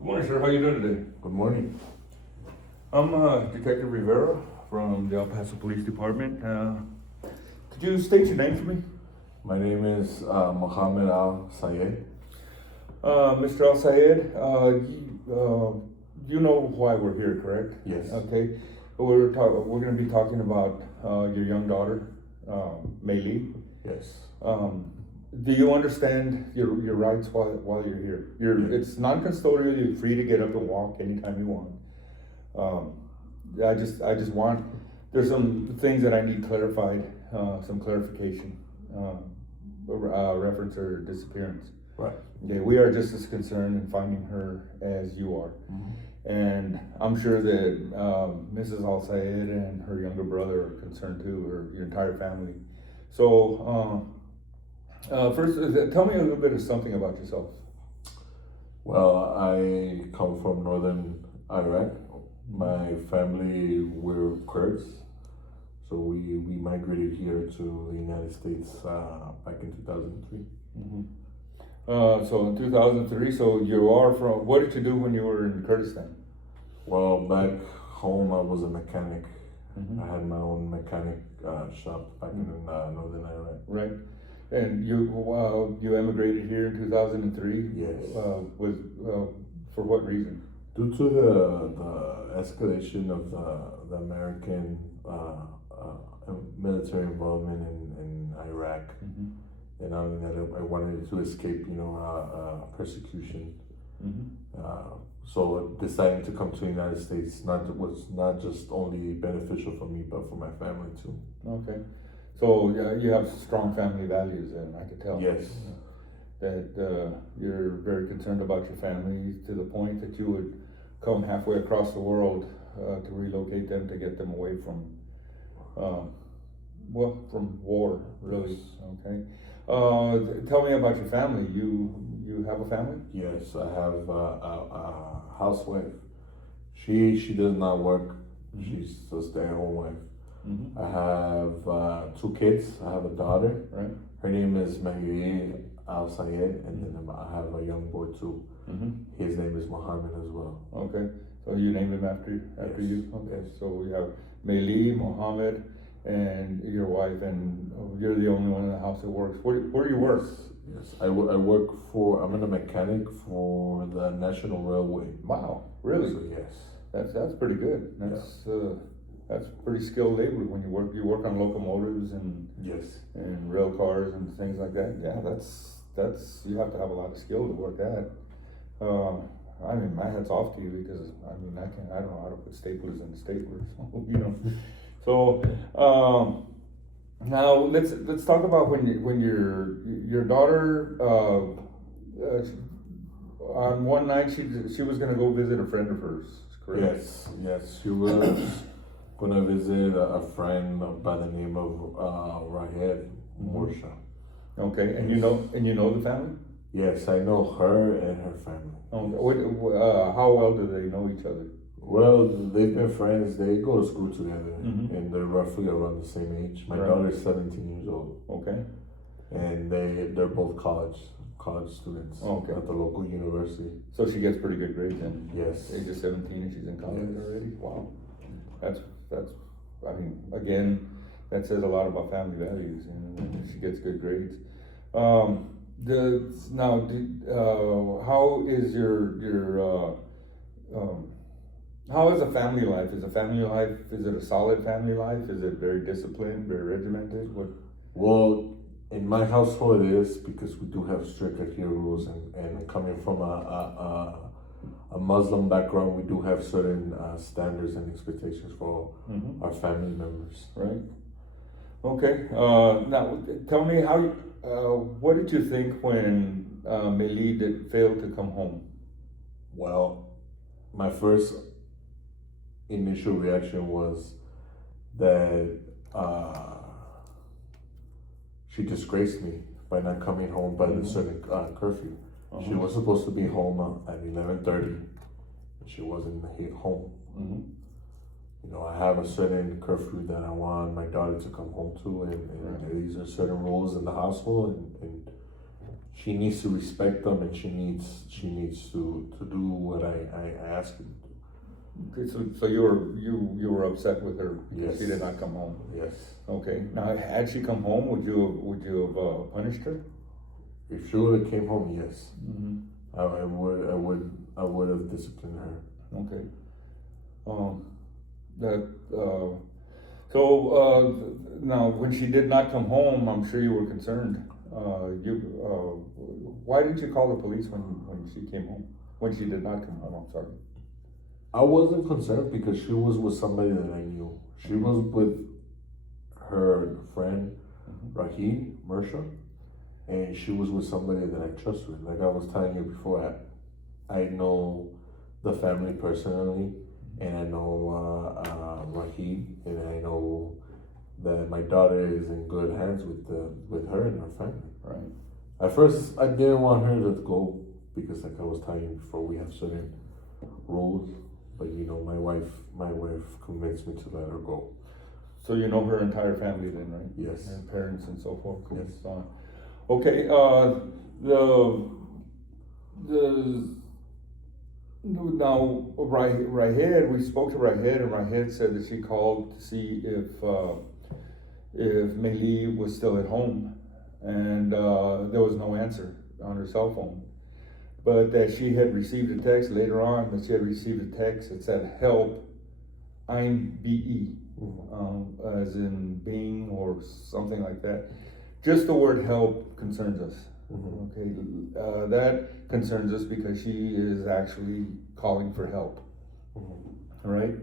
Good morning, sir. How you doing today? Good morning. I'm Detective Rivera from the El Paso Police Department. Could you state your name for me? My name is Mohammed Al Sayed. Mr. Al Sayed, you know why we're here, correct? Yes. Okay. We're going to be talking about your young daughter, Maylee. Yes. Do you understand your rights while you're here? It's non-custodial. You're free to get up and walk anytime you want. I just want, there's some things that I need clarified, some clarification, reference her disappearance. Right. Okay, we are just as concerned in finding her as you are. Mm-hmm. And I'm sure that Mrs. Al Sayed and her younger brother are concerned too, or your entire family. So, first, tell me a little bit of something about yourself. Well, I come from northern Iraq. My family were Kurds, so we migrated here to the United States back in 2003. Mm-hmm. So in 2003, so you are from, what did you do when you were in Kurdistan? Well, back home I was a mechanic. Mm-hmm. I had my own mechanic shop back in northern Iraq. Right. And you emigrated here in 2003? Yes. For what reason? Due to the escalation of the American military involvement in Iraq, Mm-hmm. and I wanted to escape, persecution. Mm-hmm. So deciding to come to the United States was not just only beneficial for me, but for my family too. Okay. So you have strong family values, and I could tell. Yes. That you're very concerned about your family to the point that you would come halfway across the world to relocate them, to get them away from, from war, really. Okay. Tell me about your family. You have a family? Yes, I have a housewife. She does not work. Mm-hmm. She's a stay-at-home wife. Mm-hmm. I have 2 kids. I have a daughter. Right. Her name is Maylee Al Sayed, and then I have a young boy too. Mm-hmm. His name is Mohammed as well. Okay. So you named him after Yes. you? Okay. Yes. So we have Maylee, Mohammed, and your wife, and you're the only one in the house that works. Where do you work? Yes. I work for, I'm a mechanic for the National Railway. Wow. Really? So, yes. That's pretty good. That's pretty skilled labor when you work on locomotives and Yes. rail cars and things like that. Yeah, that's you have to have a lot of skill to work that. I mean, my hat's off to you, because I don't know how to put staplers in the staplers, So now let's talk about when your daughter on one night she was gonna go visit a friend of hers, correct? Yes. She was gonna visit a friend by the name of Rahed Morsha. Okay, and you know the family? Yes, I know her and her family. Okay. How well do they know each other? Well, they've been friends. They go to school together, Mm-hmm. and they're roughly around the same age. My Right. daughter's 17 years old, Okay. and they're both college students Okay. at the local university. So she gets pretty good grades then. Yes. Age of 17 and she's in college Yes. already? Wow. That's, I mean, again, that says a lot about family values, and she gets good grades. How is how is a family life? Is it a solid family life? Is it very disciplined, very regimented? What? Well, in my household it is, because we do have strict adhere rules, and coming from a Muslim background, we do have certain standards and expectations for Mm-hmm. our family members. Right. Okay. Now, tell me what did you think when Maylee failed to come home? Well, my first initial reaction was that she disgraced me by not coming home by the certain curfew. Uh-huh. She was supposed to be home at 11:30, and she wasn't home. Mm-hmm. I have a certain curfew that I want my daughter to come home to, and Right. these are certain rules in the household, and she needs to respect them, and she needs to do what I ask her to do. Okay, so you were upset with her because she Yes. did not come home. Yes. Okay. Now, had she come home, would you have punished her? If she would have came home, yes, Mm-hmm. I would have disciplined her. Okay. That now when she did not come home, I'm sure you were concerned. Why didn't you call the police when she came home? When she did not come home, I'm sorry. I wasn't concerned because she was with somebody that I knew. She was with her friend Rahid Mersha, and she was with somebody that I trusted. Like I was telling you before, I know the family personally, and I know Rahid, and I know that my daughter is in good hands with her and her family. Right. At first, I didn't want her to go because, like I was telling you before, we have certain rules. But you know, my wife convinced me to let her go. So you know her entire family then, right? Yes. Her parents and so forth. Yes. Okay. Now Rahid, we spoke to Rahid, and Rahid said that she called to see if Meili was still at home, and there was no answer on her cell phone. But that she had received a text later on, that she had received a text that said, "Help, I'm BE," as in being or something like that. Just the word help concerns us. Mm-hmm. Okay, that concerns us because she is actually calling for help. Mm-hmm. All right?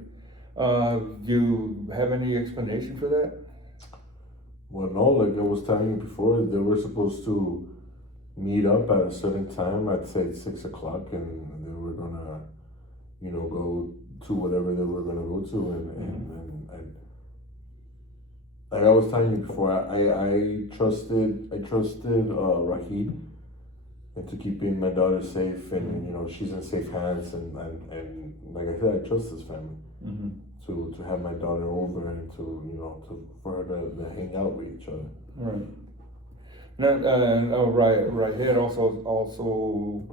Do you have any explanation for that? Well, no, like I was telling you before, they were supposed to meet up at a certain time, I'd say 6 o'clock, and they were gonna, you know, go to whatever they were gonna go to, and like I was telling you before, I trusted Rahid, and to keeping my daughter safe, and you know, she's in safe hands, and like I said, I trust this family. Mm-hmm. To have my daughter over, and for her to hang out with each other. Right. Now, Rahid also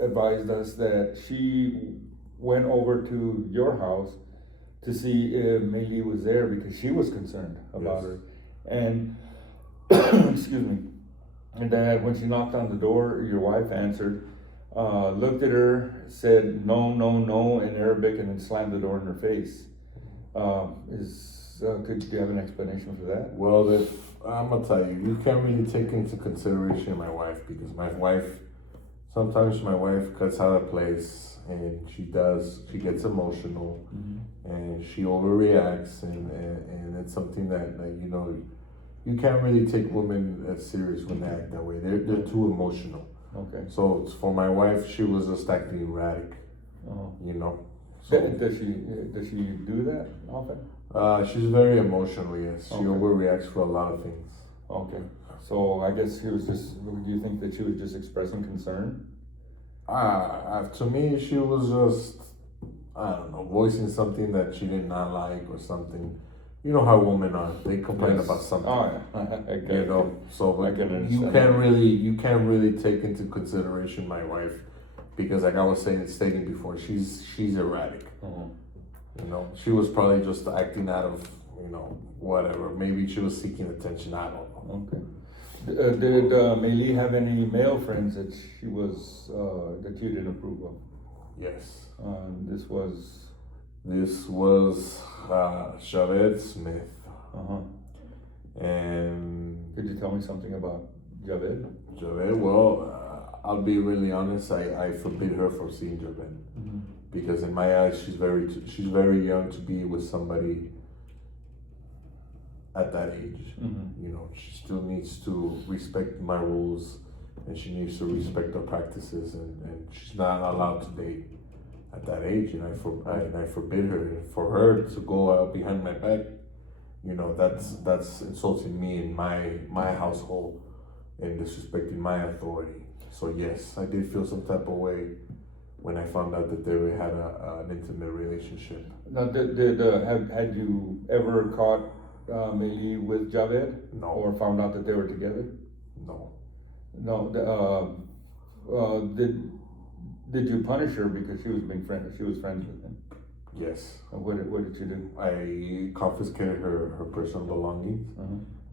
advised us that she went over to your house to see if Meili was there because she was concerned about Yes. her. And excuse me. And that when she knocked on the door, your wife answered, looked at her, said no, no, no in Arabic, and then slammed the door in her face. Could you have an explanation for that? Well, if I'm gonna tell you, you can't really take into consideration my wife, because sometimes my wife cuts out of place, and she gets emotional, Mm-hmm. and she overreacts, and it's something that, like, you know, you can't really take women as serious when they act that way. They're too emotional. Okay. So for my wife, she was just acting erratic, you know. So Does she do that often? she's very emotional. Yes, she Okay. overreacts for a lot of things. Okay. So I guess do you think that she was just expressing concern? To me, she was just, I don't know, voicing something that she did not like or something. You know how women are; they complain Yes. about something. Oh yeah, You know, so I like, can you understand. can't really take into consideration my wife, because like I was stating before, she's erratic. You know, she was probably just acting out of, you know, whatever. Maybe she was seeking attention. I don't know. Okay. Did Meili have any male friends that she was that you didn't approve of? Yes. This was. This was Javed Smith. And Could you tell me something about Javed? Javed, well, I'll be really honest. I forbid her from seeing Javed, because in my eyes, she's very young to be with somebody at that age. Mm-hmm. You know, she still needs to respect my rules, and she needs to respect the practices, and she's not allowed to date at that age, and I forbid her. And for her to go out behind my back, you know, that's insulting me in my household, and disrespecting my authority. So yes, I did feel some type of way when I found out that they had an intimate relationship. Now, had you ever caught Meili with Javed? No. Or found out that they were together? No. No, did you punish her because she was being friend? She was friends with him. Yes. And what did you do? I confiscated her personal belongings,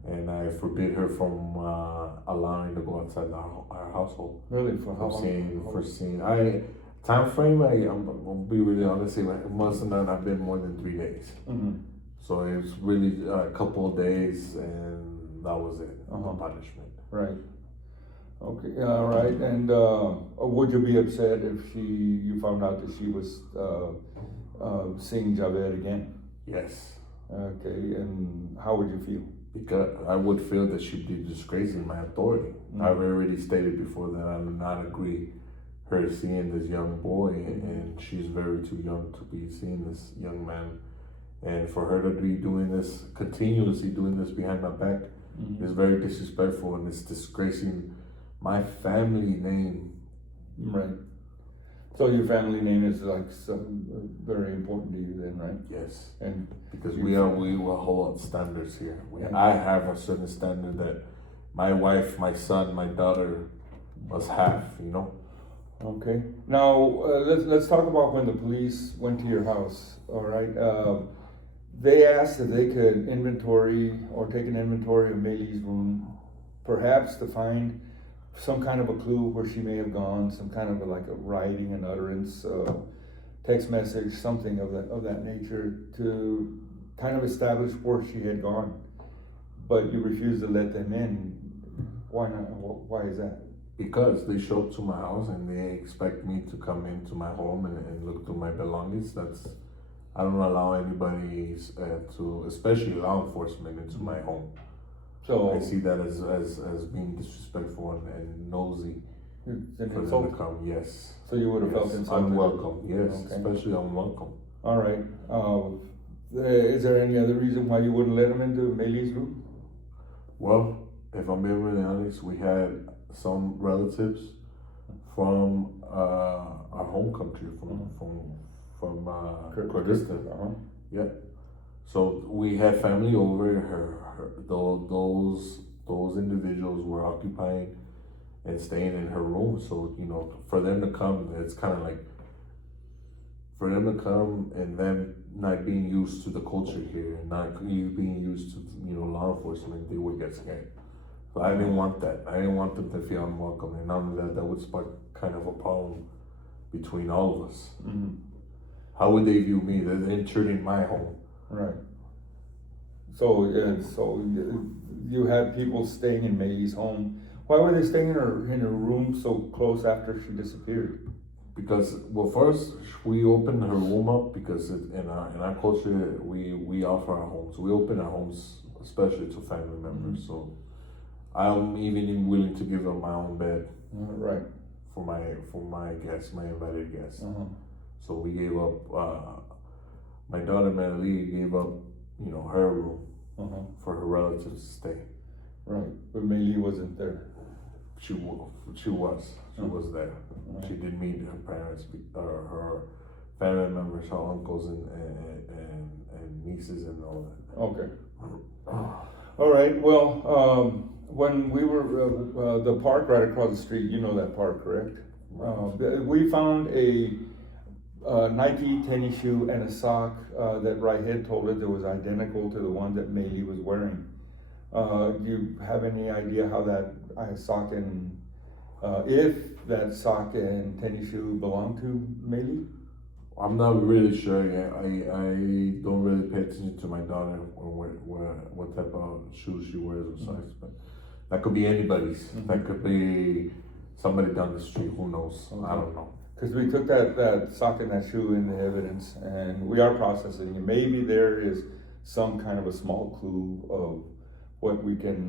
and I forbid her from allowing to go outside our household. Really? For how long? For seeing. Time frame. I'm gonna be really honest. It must not have been more than 3 days. So it was really a couple of days, and that was it. The punishment. Right. Okay. All right. And would you be upset if you found out that she was seeing Javed again? Yes. Okay. And how would you feel? Because I would feel that she'd be disgracing my authority. I've already stated before that I do not agree her seeing this young boy, and she's very too young to be seeing this young man. And for her to be doing this, continuously doing this behind my back, is very disrespectful, and it's disgracing my family name. Right. So your family name is like very important to you then, right? Yes. And because we will hold standards here. I have a certain standard that my wife, my son, my daughter must have, you know? Okay. Now, let's talk about when the police went to your house, all right? They asked if they could inventory or take an inventory of Maylee's room, perhaps to find some kind of a clue where she may have gone, some kind of like a writing, an utterance, text message, something of that nature, to kind of establish where she had gone. But you refused to let them in. Why not? Why is that? Because they show up to my house and they expect me to come into my home and look through my belongings. I don't allow anybody to, especially law enforcement, into my home. So I see that as being disrespectful and nosy for them to come. Yes. So you would have felt insulted. Unwelcome. Yes, okay. Especially unwelcome. All right. Is there any other reason why you wouldn't let them into Maylee's room? Well, if I'm being really honest, we had some relatives from our home country, from Kurdistan. Yeah. So we had family over. Those individuals were occupying and staying in her room. So for them to come, it's kind of like for them to come and them not being used to the culture here and not being used to law enforcement, they would get scared. So I didn't want that. I didn't want them to feel unwelcome, and not only that would spark kind of a problem between all of us. How would they view me? They're intruding my home. Right. So you had people staying in Maylee's home. Why were they staying in her room so close after she disappeared? Because first we opened her room up because in our culture we offer our homes. We open our homes especially to family members. So I'm even willing to give them my own bed. Right. For my guests, my invited guests. So we gave up. My daughter Marilee gave up, her room for her relatives to stay. Right, but Maylee wasn't there. She was there. She did meet her parents, her family members, her uncles and nieces and all that. Okay. All right. Well, when we were the park right across the street, you know that park, correct? We found a Nike tennis shoe and a sock that Rahed told us that was identical to the one that Maylee was wearing. Do you have any idea how that sock and if that sock and tennis shoe belonged to Maylee? I'm not really sure yet. I don't really pay attention to my daughter what type of shoes she wears or size, but that could be anybody's. That could be somebody down the street. Who knows? I don't know. Because we took that sock and that shoe in the evidence, and we are processing it. Maybe there is some kind of a small clue of what we can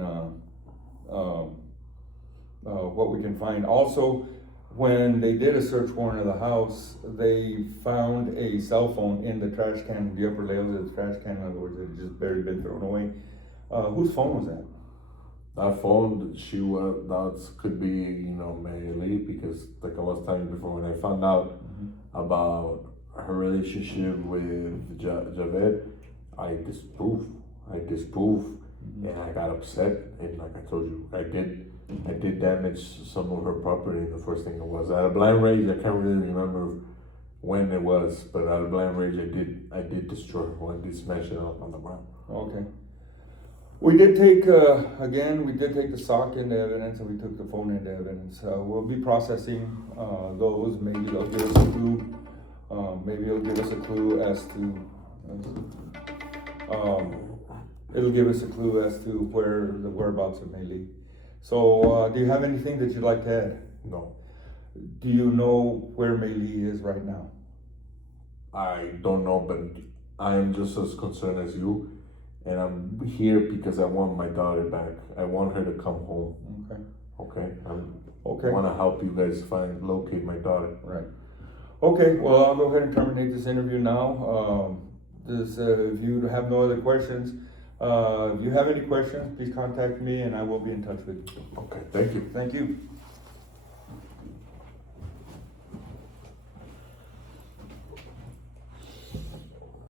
find. Also, when they did a search warrant of the house, they found a cell phone in the trash can, the upper layers of the trash can. In other words, it had just barely been thrown away. Whose phone was that? That phone, that could be, Marilee, because like I was telling you before, when I found out about her relationship with Javed, I disproved, and I got upset, and like I told you, I did I did damage some of her property. The first thing it was at a blind rage. I can't really remember when it was, but at a blind rage, I did destroy her. I did smash it up on the ground. Okay. We did take, again, we did take the sock into evidence and we took the phone into evidence. We'll be processing those. Maybe they'll give us a clue. Maybe it'll give us a clue as to, it'll give us a clue as to where the whereabouts of Meili. So, do you have anything that you'd like to add? No, Do you know where Meili is right now? I don't know, but I am just as concerned as you. And I'm here because I want my daughter back. I want her to come home. Okay. Okay? Okay. I want to help you guys locate my daughter. Right. Okay, well, I'll go ahead and terminate this interview now. If you have no other questions, if you have any questions, please contact me and I will be in touch with you. Okay, thank you. Thank you.